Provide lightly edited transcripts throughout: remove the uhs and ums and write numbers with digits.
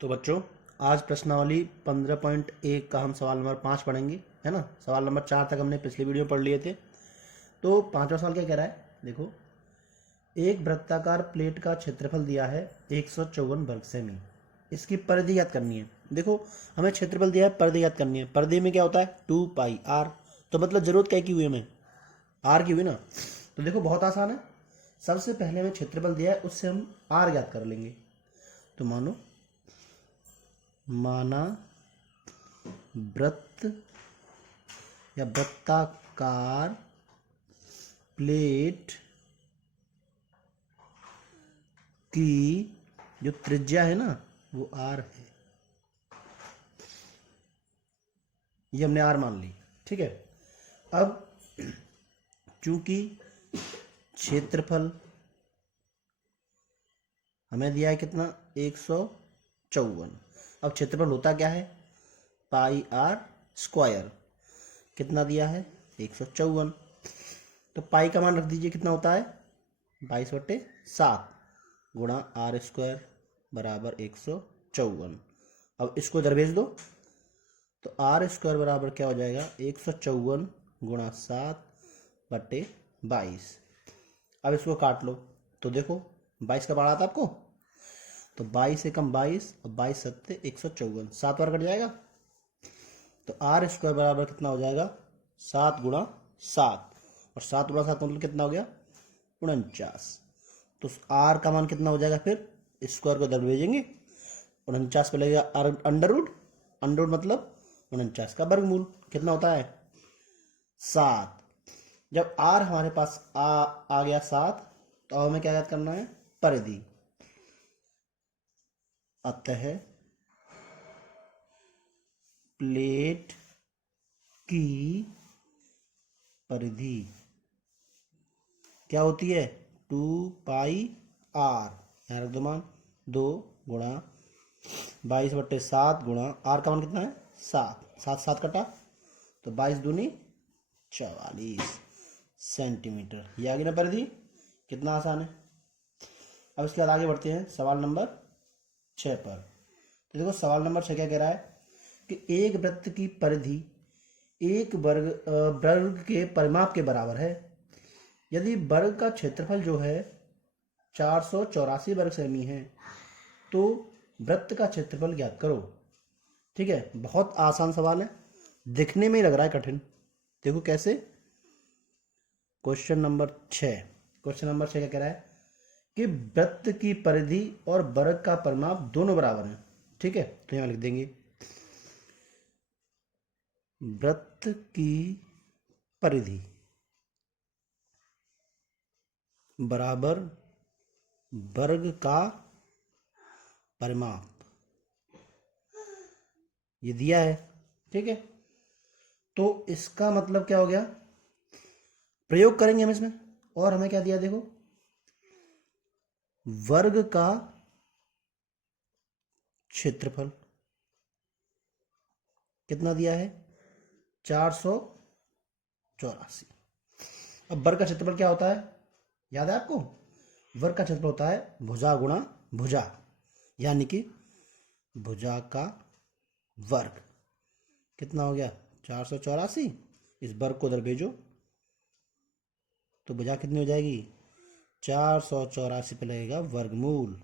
तो बच्चों, आज प्रश्नावली 15.1 का हम सवाल नंबर 5 पढ़ेंगे, है ना। सवाल नंबर 4 तक हमने पिछले वीडियो में पढ़ लिए थे। तो पांचवा सवाल क्या कह रहा है, देखो। एक वृत्ताकार प्लेट का क्षेत्रफल दिया है 154 वर्ग सेमी। इसकी परिधि ज्ञात करनी है। देखो, हमें क्षेत्रफल दिया है, परिधि ज्ञात करनी है। परिधि में क्या होता है, 2πr। तो मतलब जरूरत क्या की हुई हमें, आर की हुई ना। तो देखो बहुत आसान है। सबसे पहले हमें क्षेत्रफल दिया है, उससे हम आर ज्ञात कर लेंगे। तो माना वृत्त या वृत्ताकार प्लेट की जो त्रिज्या है ना, वो आर है। ये हमने आर मान ली, ठीक है। अब चूंकि क्षेत्रफल हमें दिया है कितना, 154। अब क्षेत्रफल होता क्या है, पाई आर स्क्वायर। कितना दिया है, 154। तो पाई का मान रख दीजिए, कितना होता है, 22/7 गुणा आर स्क्वायर बराबर 154। अब इसको इधर भेज दो, तो आर स्क्वायर बराबर क्या हो जाएगा, 154 गुणा 7/22। अब इसको काट लो, तो देखो 22 का बाढ़ आता आपको, तो 22 से कम 22 और 22 सत्ते 154, 7 बार कट जाएगा। तो आर स्क्वायर बराबर कितना हो जाएगा, 7 गुणा 7, और 7 गुणा 7 मतलब कितना हो गया, 49। तो आर का मान कितना हो जाएगा, फिर स्क्वायर को इधर भेजेंगे, 49 पे लगेगा अंडर रूट मतलब 49 का वर्गमूल। कितना होता है, 7। जब आर हमारे पास आ गया 7, तो हमें क्या याद करना है, परिधि। अतः प्लेट की परिधि क्या होती है, 2πr। यहाँ रख दो मान, 2 गुणा 22/7 गुणा आर का मान कितना है, 7। 7 7 कटा, तो 22 दूनी 44 सेंटीमीटर। ये आ गई ना परिधि। कितना आसान है। अब इसके बाद आगे बढ़ते हैं सवाल नंबर 6 पर। तो देखो सवाल नंबर 6 क्या कह रहा है कि एक वृत्त की परिधि एक वर्ग के परिमाप के बराबर है। यदि वर्ग का क्षेत्रफल जो है 484 वर्ग सेमी है, तो वृत्त का क्षेत्रफल ज्ञात करो। ठीक है, बहुत आसान सवाल है, दिखने में ही लग रहा है कठिन। देखो कैसे। क्वेश्चन नंबर 6 क्या कह रहा है कि वृत्त की परिधि और वर्ग का परिमाप दोनों बराबर हैं। ठीक है, तो यहां लिख देंगे वृत्त की परिधि बराबर वर्ग का परिमाप, ये दिया है। ठीक है, तो इसका मतलब क्या हो गया, प्रयोग करेंगे हम इसमें। और हमें क्या दिया, देखो वर्ग का क्षेत्रफल कितना दिया है, 484। अब वर्ग का क्षेत्रफल क्या होता है, याद है आपको, वर्ग का क्षेत्रफल होता है भुजा गुणा भुजा, यानी कि भुजा का वर्ग। कितना हो गया, 484। इस वर्ग को उधर भेजो, तो भुजा कितनी हो जाएगी, 484 पे लगेगा वर्गमूल।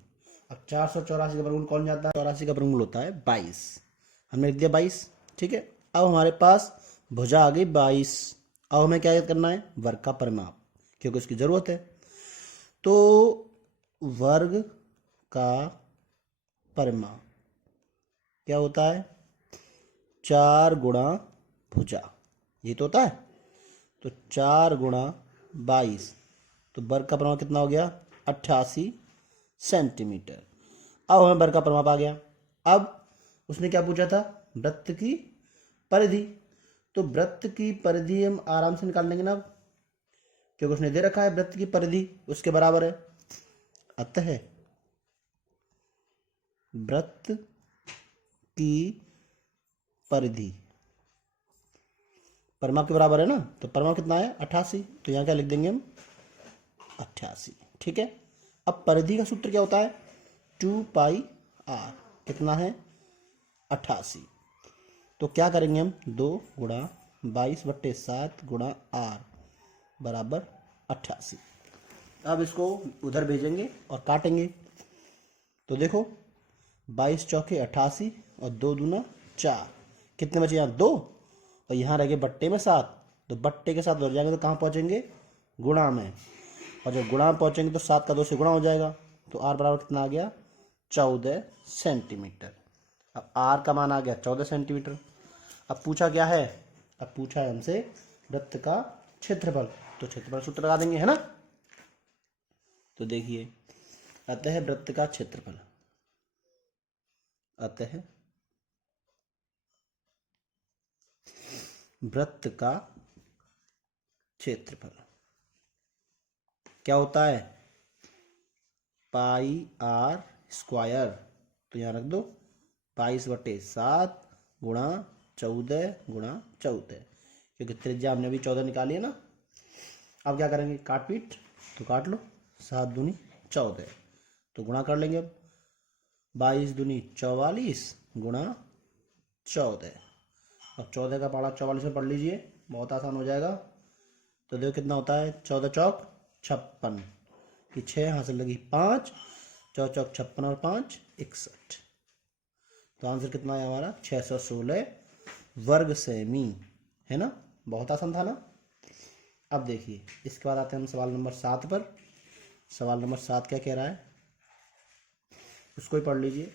अब 484 का वर्गमूल कौन जाता है, 84 का वर्गमूल होता है 22। हमने लिख दिया 22। ठीक है, अब हमारे पास भुजा आ गई 22। अब हमें क्या याद करना है, वर्ग का परिमाप, क्योंकि उसकी जरूरत है। तो वर्ग का परिमाप क्या होता है, 4 गुणा भुजा, ये तो होता है। तो 4 गुणा 22, तो वर्ग का परिमाप कितना हो गया, 88 सेंटीमीटर। अब हमें वर्ग का परिमाप आ गया। अब उसने क्या पूछा था, वृत्त की परिधि। तो वृत्त की परिधि हम आराम से निकाल लेंगे ना, क्योंकि उसने दे रखा है वृत्त की परिधि उसके बराबर है। अतः वृत्त की परिधि परिमाप के बराबर है ना, तो परिमाप कितना है, 88। तो यहाँ क्या लिख देंगे हम, 88। ठीक है, अब परिधि का सूत्र क्या होता है, 2πr। कितना है 88। तो क्या करेंगे हम 2 गुणा 22/7 गुणा r बराबर 88। अब इसको उधर भेजेंगे और काटेंगे। तो देखो 22 चौके 88 और 2 दूना 4, कितने बचे यहाँ 2, और यहाँ रह गए बट्टे में 7, तो बट्टे के साथ उधर जाएंगे तो कहाँ पहुँचेंगे गुणा में, और जब गुणा में पहुँचेंगे तो 7 का 2 से गुणा हो जाएगा, तो r बराबर कितना आ गया 14 सेंटीमीटर। अब r का मान आ गया 14 सेंटीमीटर। अब पूछा क्या है, अब पूछा है हमसे वृत्त का क्षेत्रफल, तो क्षेत्रफल सूत्र लगा देंगे, है ना। तो देखिए अतः वृत्त का क्षेत्रफल, अतः वृत्त का क्षेत्रफल क्या होता है पाई r स्क्वायर, तो यहाँ रख दो 22/7 गुणा 14 गुणा 14, क्योंकि त्रिज्या हमने अभी 14 निकाली है ना। अब क्या करेंगे काट पीट, तो काट लो, 7 दूनी 14, तो गुणा कर लेंगे। अब 22 दूनी 44 गुणा 14, अब 14 का पारा 44 में पढ़ लीजिए, बहुत आसान हो जाएगा। तो देखो कितना होता है 14 चौक 56 की 6 यहाँ से लगी 5, 14 चौक 56 और 5 61, तो आंसर कितना है हमारा 616 वर्ग सेमी, है ना। बहुत आसान था ना। अब देखिए इसके बाद आते हैं हम सवाल नंबर 7 पर। सवाल नंबर 7 क्या कह रहा है उसको ही पढ़ लीजिए।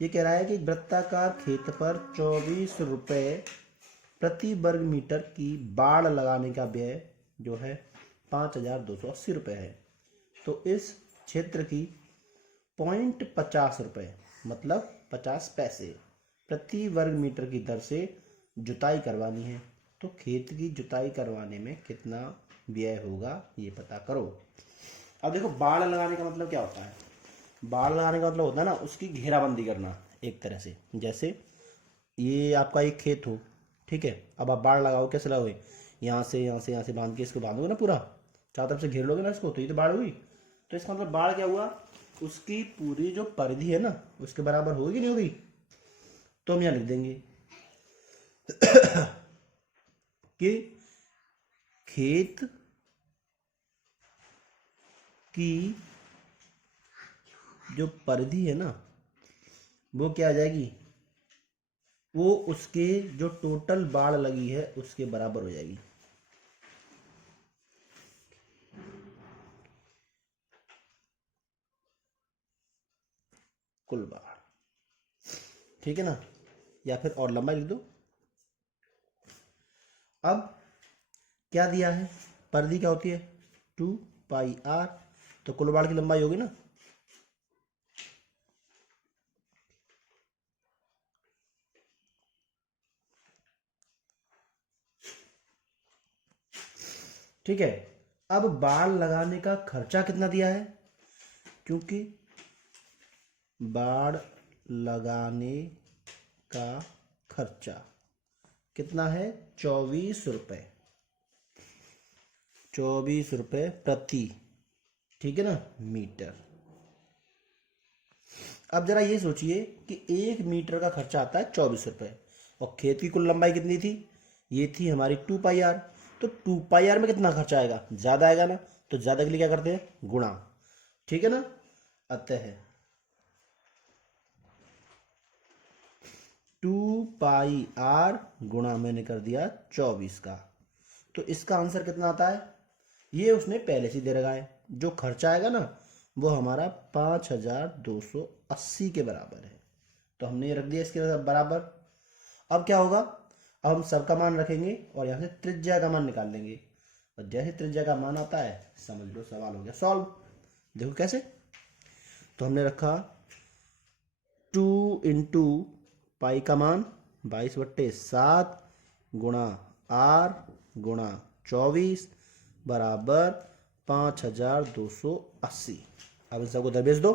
ये कह रहा है कि वृत्ताकार खेत पर 24 रुपये प्रति वर्ग मीटर की बाड़ लगाने का व्यय जो है 5280 रुपये है। तो इस क्षेत्र की 0.50 रुपये मतलब 50 पैसे प्रति वर्ग मीटर की दर से जुताई करवानी है। तो खेत की जुताई करवाने में कितना व्यय होगा ये पता करो। अब देखो बाड़ लगाने का मतलब क्या होता है, बाड़ लगाने का मतलब होता है ना उसकी घेराबंदी करना एक तरह से। जैसे ये आपका एक खेत हो, ठीक है, अब आप बाड़ लगाओ, कैसे लगाओगे यहाँ से यहाँ से यहाँ से बांध के इसको बांधोगे ना, पूरा चारों तरफ से घेर लोगे ना इसको, तो ये तो बाढ़ हुई। तो इसका मतलब बाढ़ क्या हुआ, उसकी पूरी जो परिधि है ना उसके बराबर होगी नहीं होगी। तो हम यहाँ लिख देंगे कि खेत की जो परिधि है ना वो क्या आ जाएगी, वो उसके जो टोटल बाड़ लगी है उसके बराबर हो जाएगी। कुल बाड़, ठीक है ना, या फिर और लंबाई लिख दो। अब क्या दिया है, परिधि क्या होती है 2πr, तो कुल बाड़ की लंबाई होगी ना। ठीक है, अब बाड़ लगाने का खर्चा कितना दिया है, क्योंकि बाड़ लगाने का खर्चा कितना है 24 रुपये, 24 रुपये प्रति, ठीक है ना, मीटर। अब जरा ये सोचिए कि 1 मीटर का खर्चा आता है 24 रुपये, और खेत की कुल लंबाई कितनी थी, ये थी हमारी 2πr। तो 2πr में कितना खर्चा आएगा, ज़्यादा आएगा ना, तो ज़्यादा के लिए क्या करते हैं गुणा, ठीक है ना। अतः 2πr गुणा मैंने कर दिया 24 का, तो इसका आंसर कितना आता है, ये उसने पहले से दे रखा है, जो खर्चा आएगा ना वो हमारा 5280 के बराबर है। तो हमने ये रख दिया इसके बराबर। अब क्या होगा, अब हम सबका मान रखेंगे और यहाँ से त्रिज्या का मान निकाल लेंगे, और जैसे त्रिज्या का मान आता है समझ लो सवाल हो गया सॉल्व। देखो कैसे, तो हमने रखा 2 इंटू पाई का मान 22/7 गुणा r गुणा 24 बराबर 5280। अब इन सबको दरबेज दो,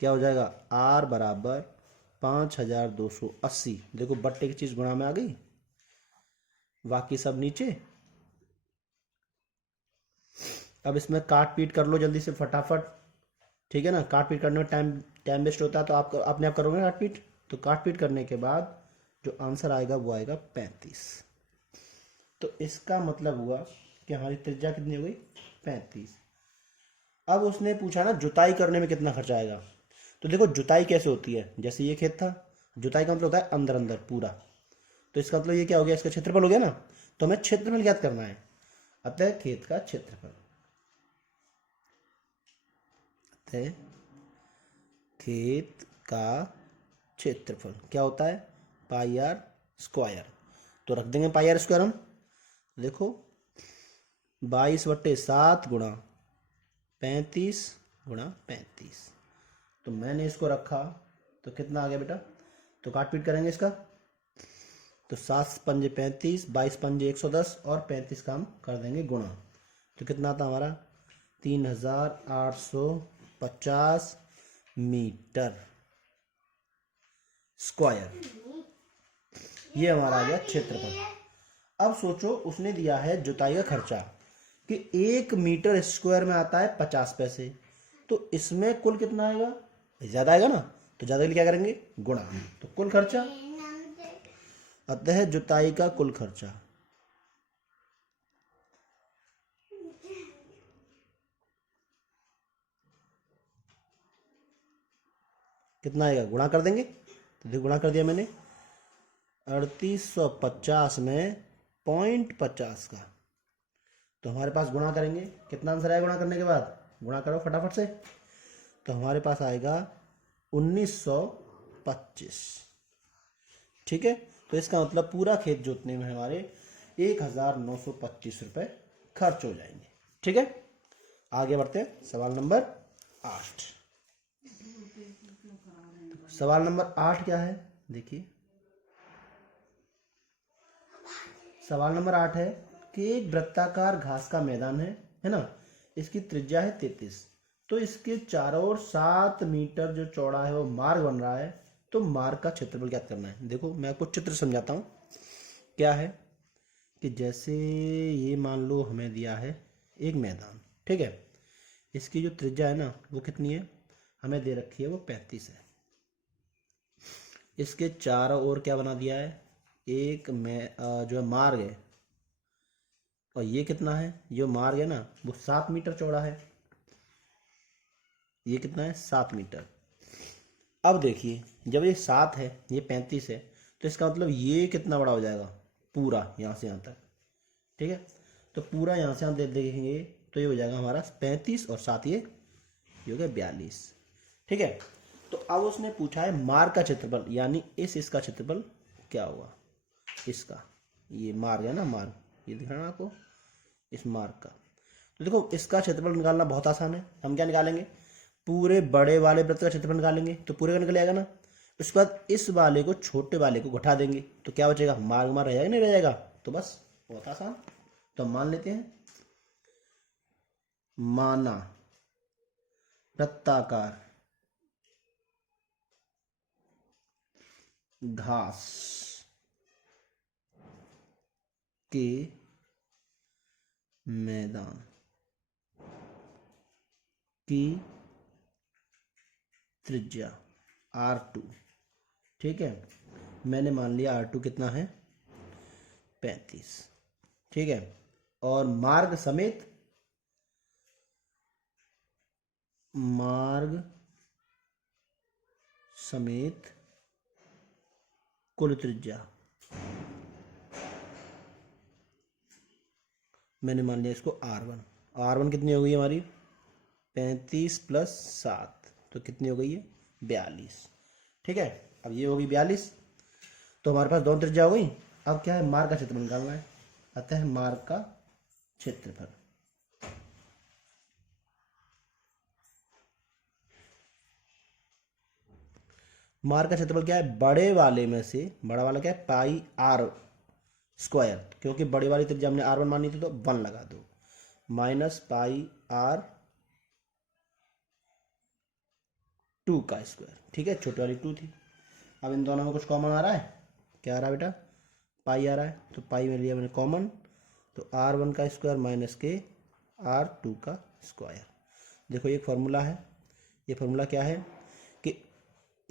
क्या हो जाएगा r बराबर 5280। देखो बट्टे की चीज गुणा में आ गई, बाकी सब नीचे। अब इसमें काट पीट कर लो जल्दी से फटाफट, ठीक है ना, काट पीट करने में टाइम वेस्ट होता है तो आप अपने आप करोगे काट पीट, तो काट पीट करने के बाद जो आंसर आएगा वो आएगा 35। तो इसका मतलब हुआ कि हमारी त्रिज्या कितनी हो गई 35। अब उसने पूछा ना जुताई करने में कितना खर्चा आएगा। तो देखो जुताई कैसे होती है, जैसे ये खेत था, जुताई का मतलब होता है अंदर अंदर पूरा, तो इसका मतलब ये क्या हो गया, इसका क्षेत्रफल हो गया ना, तो हमें क्षेत्रफल ज्ञात करना है। अतः खेत का क्षेत्रफल, अतः खेत का क्षेत्रफल क्या होता है पाई आर स्क्वायर। तो रख देंगे पाई आर स्क्वायर हम, देखो 22/7 गुणा 35 गुणा 35। तो मैंने इसको रखा तो कितना आ गया बेटा, तो काट पीट करेंगे इसका, तो 7 पंजे 35, 22 पंजे 110 और 35 का हम कर देंगे गुणा, तो कितना आता हमारा 3850 मीटर स्क्वायर। ये हमारा आ गया क्षेत्रफल। अब सोचो उसने दिया है जुताई का खर्चा कि 1 मीटर स्क्वायर में आता है 50 पैसे, तो इसमें कुल कितना आएगा, ज्यादा आएगा ना, तो ज्यादा के लिए क्या करेंगे गुणा, तो कुल खर्चा, अतः जुताई का कुल खर्चा कितना आएगा, गुणा कर देंगे, तो देखो गुणा कर दिया मैंने 3850 में 0.50 का, तो हमारे पास गुणा करेंगे कितना आंसर आएगा, गुणा करने के बाद गुणा करो फटाफट से, तो हमारे पास आएगा 1925। ठीक है, तो इसका मतलब पूरा खेत जोतने में हमारे 1925 रुपये खर्च हो जाएंगे। ठीक है, आगे बढ़ते हैं सवाल नंबर 8। सवाल नंबर 8 क्या है, देखिए सवाल नंबर 8 है कि एक वृत्ताकार घास का मैदान है ना, इसकी त्रिज्या है 33, तो इसके चारों ओर 7 मीटर जो चौड़ा है वो मार्ग बन रहा है, तो मार्ग का क्षेत्रफल ज्ञात करना है। देखो मैं आपको चित्र समझाता हूँ, क्या है कि जैसे ये मान लो हमें दिया है एक मैदान, ठीक है, इसकी जो त्रिज्या है ना वो कितनी है, हमें दे रखी है वो 35 है, इसके चारों ओर क्या बना दिया है, एक में जो है मार्ग है, और ये कितना है, जो मार्ग है ना वो 7 मीटर चौड़ा है, ये कितना है 7 मीटर। अब देखिए जब ये 7 है ये 35 है, तो इसका मतलब ये कितना बड़ा हो जाएगा, पूरा यहाँ से यहाँ तक, ठीक है, तो पूरा यहाँ से यहाँ देखेंगे तो ये हो जाएगा हमारा 35 और 7 ये हो गया 42। ठीक है, तो अब उसने पूछा है मार्ग का क्षेत्रफल, यानी इसका क्षेत्रफल क्या हुआ, इसका ये मार्ग है ना, मार्ग ये दिख रहा है आपको, इस मार्ग का, तो देखो इसका क्षेत्रफल निकालना बहुत आसान है। हम क्या निकालेंगे, पूरे बड़े वाले वृत्त का क्षेत्रफल निकालेंगे, तो पूरे का निकल आएगा ना, उसके बाद इस वाले को छोटे वाले को घटा देंगे, तो क्या बचेगा, मार्ग मार रह जाएगा नहीं रह जाएगा, तो बस बहुत आसान। तो हम मान लेते हैं, माना वृत्ताकार घास के मैदान की त्रिज्या R2, ठीक है, मैंने मान लिया R2 कितना है 35, ठीक है, और मार्ग समेत कुल त्रिज्या मैंने मान लिया इसको R1 कितनी हो गई हमारी 35 + 7, तो कितनी हो गई है 42। ठीक है, अब ये होगी 42, तो हमारे पास दोनों त्रिज्या हो गई। अब क्या है, मार्ग का क्षेत्रफल निकालना है, अतः मार्ग का क्षेत्रफल मार्ग का क्षेत्रफल क्या है, बड़े वाले में से बड़ा वाला क्या है पाई आर स्क्वायर, क्योंकि बड़ी वाली त्रिज्या हमने R1 मानी थी तो 1 लगा दो, माइनस पाई R2 का स्क्वायर, ठीक है, छोटी वाली 2 थी। अब इन दोनों में कुछ कॉमन आ रहा है, क्या आ रहा है बेटा, पाई आ रहा है, तो पाई में लिया मैंने कॉमन, तो R1 का स्क्वायर माइनस के R2 का स्क्वायर। देखो ये फॉर्मूला है, ये फॉर्मूला क्या है कि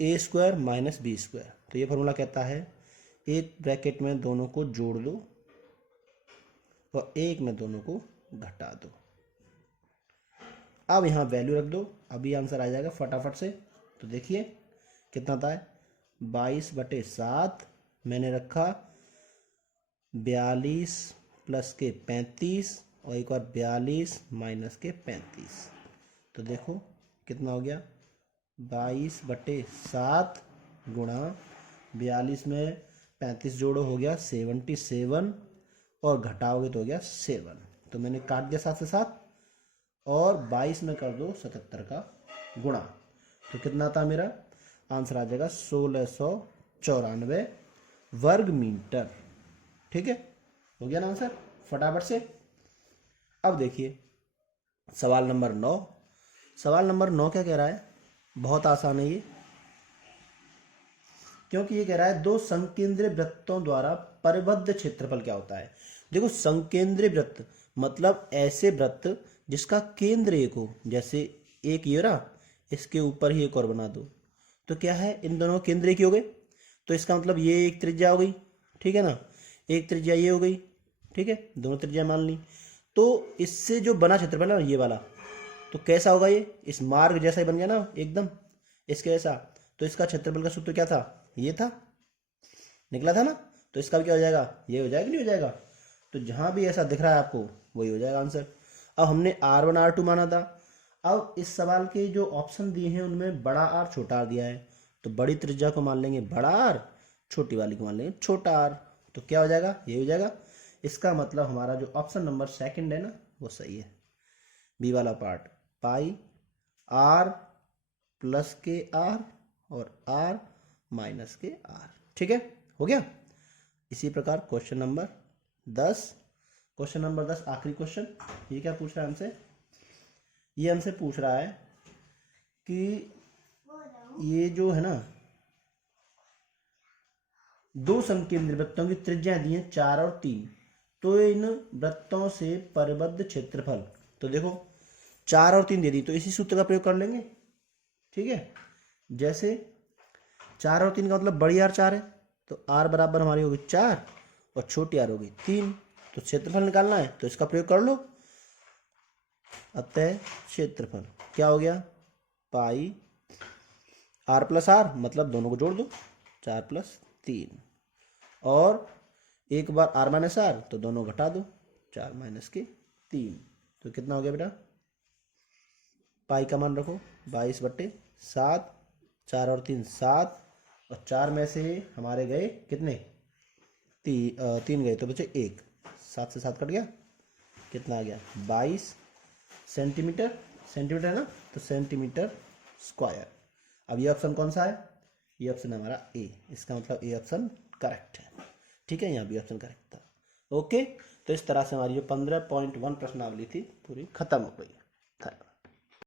ए स्क्वायर माइनस बी स्क्वायर। तो ये फॉर्मूला कहता है एक ब्रैकेट में दोनों को जोड़ दो और एक में दोनों को घटा दो। अब यहाँ वैल्यू रख दो, अभी आंसर आ जाएगा फटाफट से। तो देखिए कितना आता है, 22/7 मैंने रखा 42 प्लस के 35 और एक बार 42 माइनस के 35। तो देखो कितना हो गया, 22/7 गुणा 42 में 35 जोड़ो हो गया 77 और घटाओगे तो हो गया 7। तो मैंने काट दिया 7 से 7 और 22 में कर दो 77 का गुणा। तो कितना था मेरा आंसर आ जाएगा 1694 वर्ग मीटर। ठीक है, हो गया ना आंसर फटाफट से। अब देखिए सवाल नंबर 9। सवाल नंबर 9 क्या कह रहा है, बहुत आसान है ये, क्योंकि ये कह रहा है दो संकेंद्रीय वृत्तों द्वारा परिबद्ध क्षेत्रफल क्या होता है। देखो संकेंद्रीय वृत्त मतलब ऐसे वृत्त जिसका केंद्र एक हो, जैसे एक ये रहा, इसके ऊपर ही एक और बना दो, तो क्या है इन दोनों केंद्र एक ही हो गए। तो इसका मतलब ये एक त्रिज्या हो गई, ठीक है ना, एक त्रिज्या ये हो गई, ठीक है, दोनों त्रिज्या मान ली। तो इससे जो बना क्षेत्रफल है ना ये वाला, तो कैसा होगा, ये इस मार्ग जैसा ही बन गया ना एकदम इसके जैसा। तो इसका क्षेत्रफल का सूत्र क्या था, ये था, निकला था ना। तो इसका भी क्या हो जाएगा, ये हो जाएगा, नहीं हो जाएगा। तो जहां भी ऐसा दिख रहा है आपको वही हो जाएगा आंसर। अब हमने R1 R2 माना था। अब इस सवाल के जो ऑप्शन दिए हैं उनमें बड़ा R छोटा R दिया है, तो बड़ी त्रिज्या को मान लेंगे बड़ा R, छोटी वाली को मान लेंगे छोटा R। तो क्या हो जाएगा, ये हो जाएगा। इसका मतलब हमारा जो ऑप्शन नंबर सेकंड है ना वो सही है, बी वाला पार्ट, पाई R प्लस के R और R माइनस के R। ठीक है, हो गया। इसी प्रकार क्वेश्चन नंबर 10, क्वेश्चन नंबर 10 आखिरी क्वेश्चन। ये क्या पूछ रहा है हमसे, ये हमसे पूछ रहा है कि ये जो है ना दो संकेंद्र वृत्तों की त्रिज्याएं दी हैं 4 और 3, तो इन वृत्तों से परिबद्ध क्षेत्रफल। तो देखो 4 और 3 दे दी, तो इसी सूत्र का प्रयोग कर लेंगे। ठीक है, जैसे 4 और 3 का मतलब बड़ी R 4 है, तो R बराबर हमारी होगी 4 और छोटी R होगी 3। तो क्षेत्रफल निकालना है तो इसका प्रयोग कर लो। अतः क्षेत्रफल क्या हो गया, पाई R प्लस R, मतलब दोनों को जोड़ दो 4 प्लस 3, और एक बार R माइनस R, तो दोनों घटा दो 4 माइनस के 3। तो कितना हो गया बेटा, पाई का मान रखो 22/7, 4 और 3 7, और 4 में से हमारे गए कितने, 3 गए तो बचे 1, 7 से 7 कट गया, कितना आ गया 22 सेंटीमीटर, सेंटीमीटर है ना, तो सेंटीमीटर स्क्वायर। अब ये ऑप्शन कौन सा है, ये ऑप्शन हमारा ए, इसका मतलब ए ऑप्शन करेक्ट है। ठीक है, यहाँ भी ऑप्शन करेक्ट था। ओके, तो इस तरह से हमारी जो 15.1 प्रश्नावली थी पूरी खत्म हो गई।